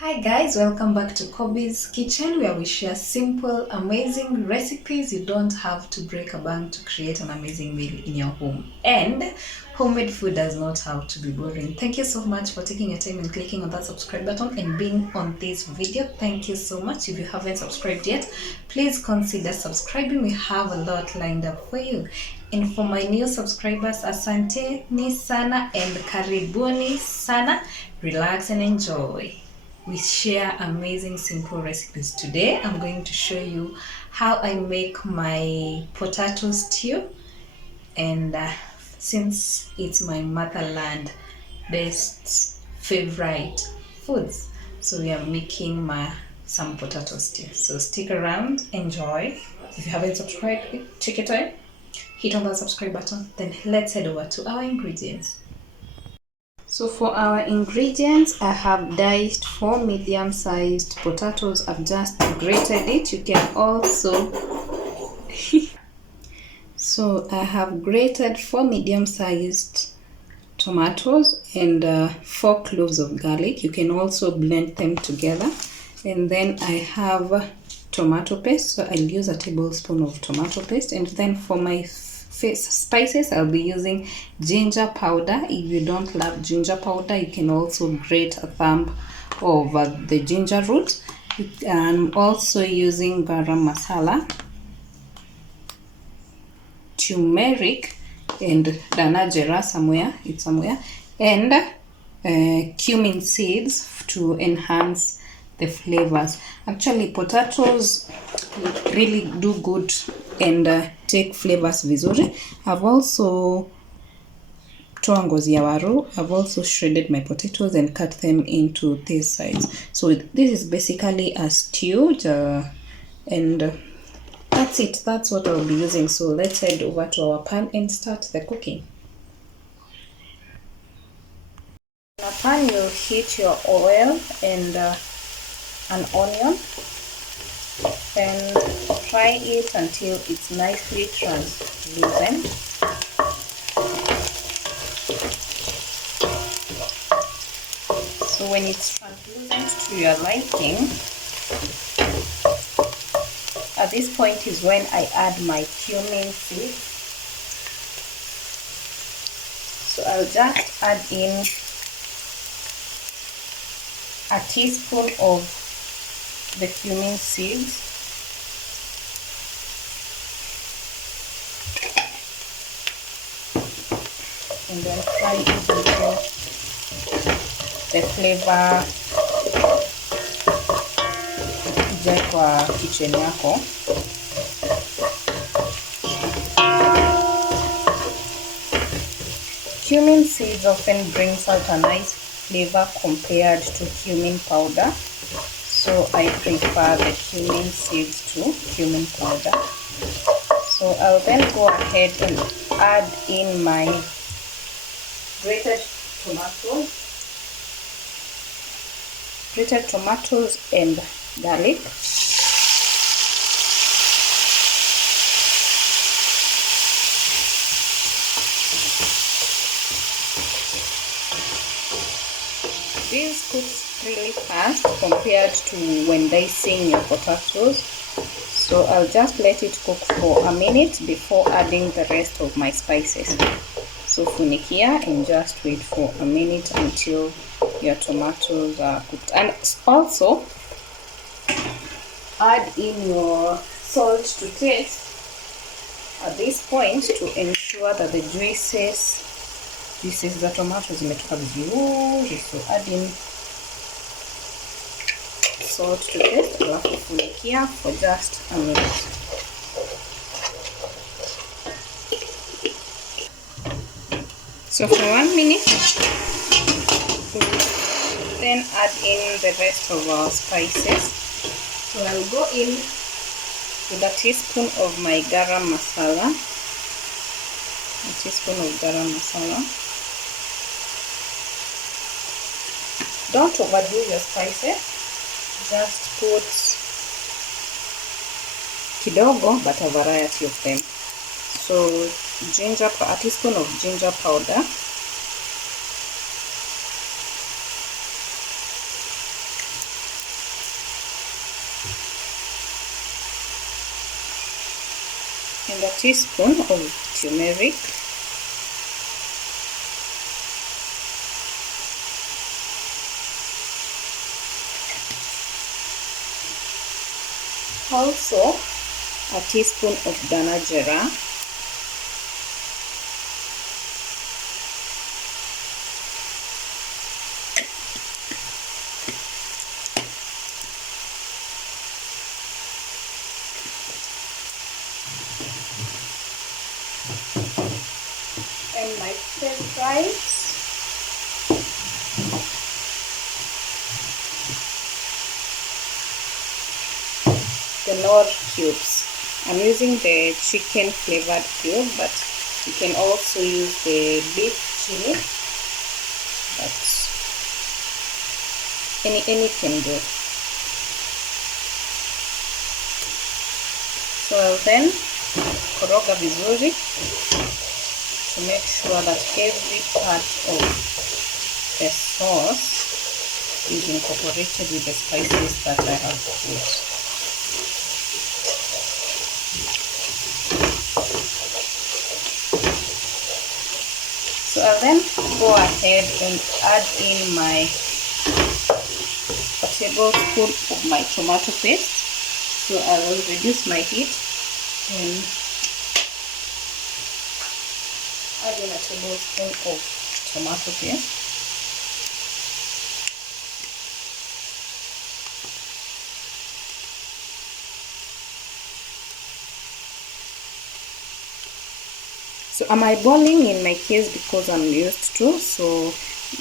Hi guys, welcome back to Kobe's Kitchen, where we share simple, amazing recipes. You don't have to break a bank to create an amazing meal in your home. And homemade food does not have to be boring. Thank you so much for taking your time and clicking on that subscribe button and being on this video. Thank you so much. If you haven't subscribed yet, please consider subscribing. We have a lot lined up for you. And for my new subscribers, asante ni sana and karibuni sana. Relax and enjoy. We share amazing simple recipes. Today I'm going to show you how I make my potato stew, and since it's my motherland best favorite foods, so we are making some potato stew. So stick around, enjoy. If you haven't subscribed, take your time, hit on that subscribe button. Then let's head over to our ingredients. So for our ingredients, I have diced 4 medium-sized potatoes. I've just grated it. You can also so I have grated 4 medium-sized tomatoes and 4 cloves of garlic. You can also blend them together. And then I have tomato paste, so I'll use a tablespoon of tomato paste. And then for my spices, I'll be using ginger powder. If you don't love ginger powder, you can also grate a thumb of the ginger root. I'm also using garam masala, turmeric, and dana jera somewhere, and cumin seeds to enhance the flavors. Actually, potatoes really do good and take flavors vizuri. I've also toa ngozi ya waru. I've also shredded my potatoes and cut them into this size. So this is basically a stew, and that's it. That's what I'll be using. So let's head over to our pan and start the cooking. In a pan, you'll heat your oil and an onion, and fry it until it's nicely translucent. So when it's translucent to your liking, at this point is when I add my cumin seeds. So I'll just add in a teaspoon of the cumin seeds, and then fry it until the flavor ije kwa kitchen yako. Cumin seeds often brings out a nice flavor compared to cumin powder, so I prefer the cumin seeds to cumin powder. So I'll then go ahead and add in my grated tomatoes and garlic. This cooks really fast compared to when dicing your potatoes, so I'll just let it cook for a minute before adding the rest of my spices. So funikia and just wait for a minute until your tomatoes are cooked. And also add in your salt to taste at this point to ensure that the juices za tomatoes zimetoka vizuri. So add in salt to taste, alafu funikia for just a minute. So for 1 minute, then add in the rest of our spices. So I'll go in with a teaspoon of my garam masala. Don't overdo your spices. Just put kidogo, but a variety of them. So a teaspoon of ginger powder, and a teaspoon of turmeric. Also a teaspoon of Dana Jeera. And my favorites, the Knorr cubes. I'm using the chicken flavored cube, but you can also use the beef chili, but any can do. So I'll then koroga vizuri to make sure that every part of the sauce is incorporated with the spices that I have put. So I'll then go ahead and add in a tablespoon of my tomato paste. So I will reduce my heat and add in a tablespoon of tomato paste. So am I boiling in my case because I'm used to, so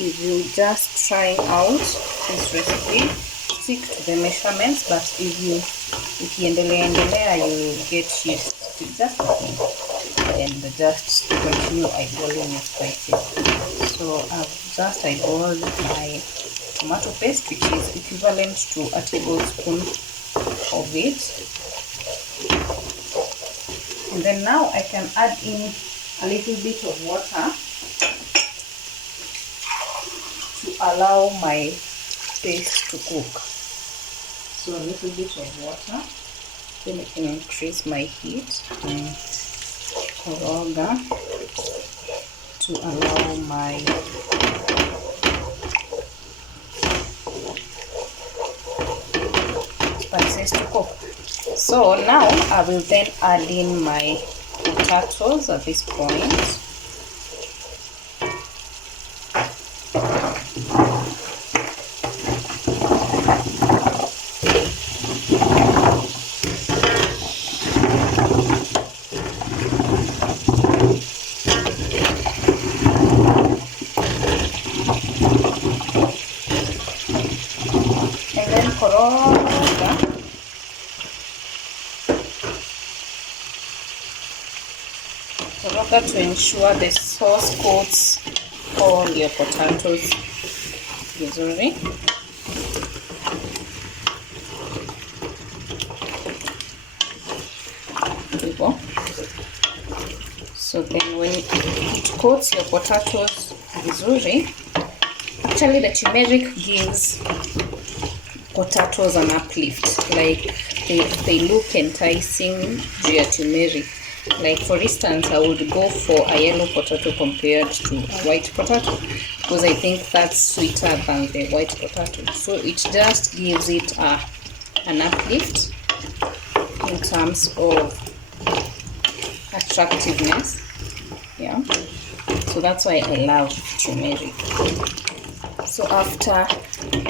if you just try out this recipe, stick to the measurements, but if you endelea you get used to just and just continue eyeballing your spices. So I've just eyeballed my tomato paste, which is equivalent to a tablespoon of it, and then now I can add in a little bit of water to allow my paste to cook. So a little bit of water, then I can increase my heat and koroga to allow my spices to cook. So now I will then add in my potatoes at this point. And then koroga to ensure the sauce coats all your potatoes vizuri. So then when it coats your potatoes vizuri, actually the turmeric gives potatoes an uplift, like they look enticing due to turmeric. Like for instance, I would go for a yellow potato compared to a white potato because I think that's sweeter than the white potato. So it just gives it an uplift in terms of attractiveness. Yeah, so that's why I love turmeric. So after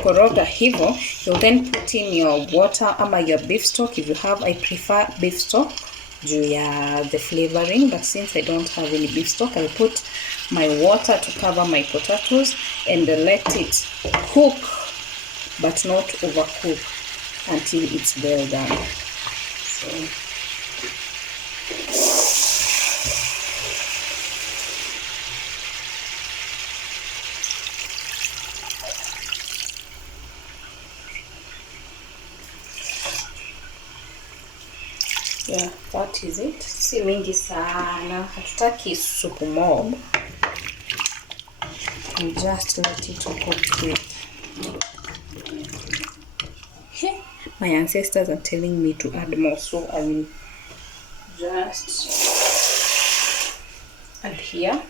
koroga hivo, you'll then put in your water ama your beef stock. If you have, I prefer beef stock juu ya the flavoring, but since I don't have any beef stock, I'll put my water to cover my potatoes and let it cook, but not overcook until it's well done. So yeah, that is it. Si mingi sana, hatutaki soup mob. You just let it cook with. My ancestors are telling me to add more, so I will just And here,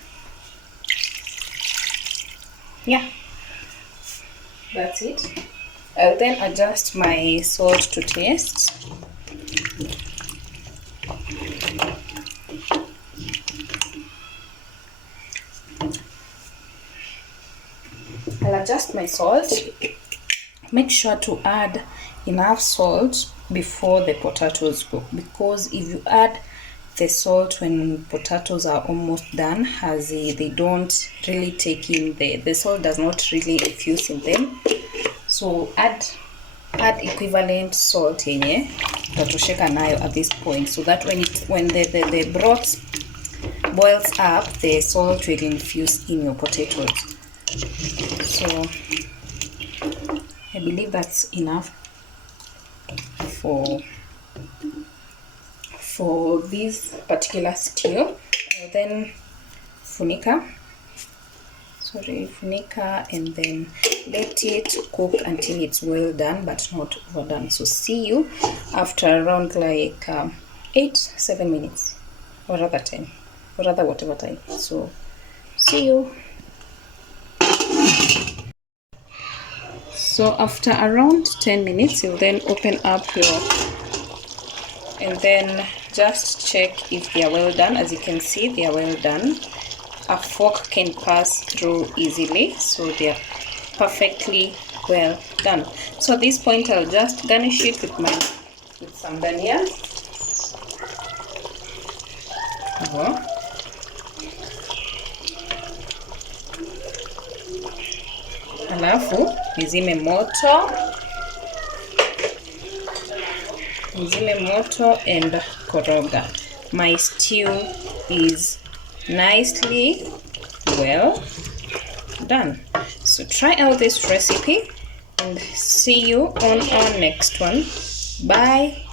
yeah, that's it. I'll then adjust my salt to taste. I'll adjust my salt. Make sure to add enough salt before the potatoes cook, because if you add the salt when potatoes are almost done, as they don't really take in the salt does not really infuse in them. So add equivalent salt yenye utatosheka nayo at this point, so that when the broth boils up, the salt will infuse in your potatoes. So I believe that's enough for this particular stew. And then funika, and then let it cook until it's well done but not overdone. So see you after around like 8-7 minutes, or rather 10, or rather whatever time. So see you. So after around 10 minutes, you'll then open up and then just check if they are well done. As you can see, they are well done. A fork can pass through easily, so they are perfectly well done. So at this point, I'll just garnish it with some dhania. Alafu nizime moto and koroga. My stew is nicely well done. So try out this recipe and see you on our next one. Bye.